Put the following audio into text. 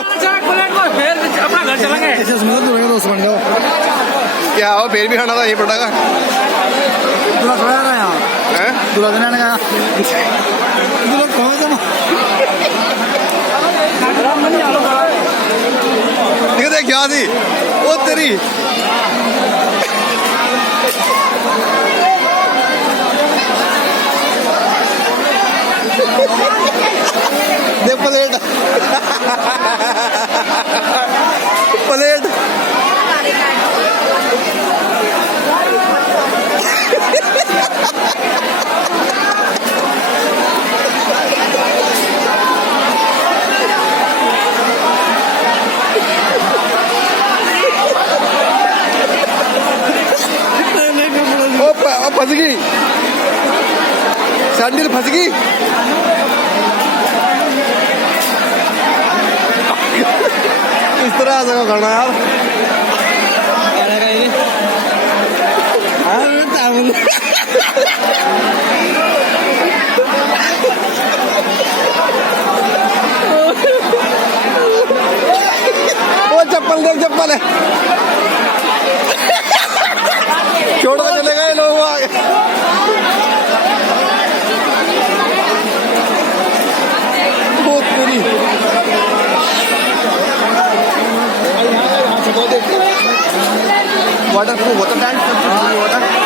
अपना घर चलेंगे दोस्त बन गया क्या हो फिर भी खाना था ये पटाखा दूल्हा थोड़ा आ रहा है यहाँ हैं दूल्हा देने का दूल्हा कहाँ था देख क्या थी वो तेरी दे प्लेट प्लेट फंस गई सैंडल फंस गई इस तरह से खाना यार वो चप्पल देख चप्पल है छोड़ के चले गए लोग आगे बहुत बुरी वाटर प्रूफ होता है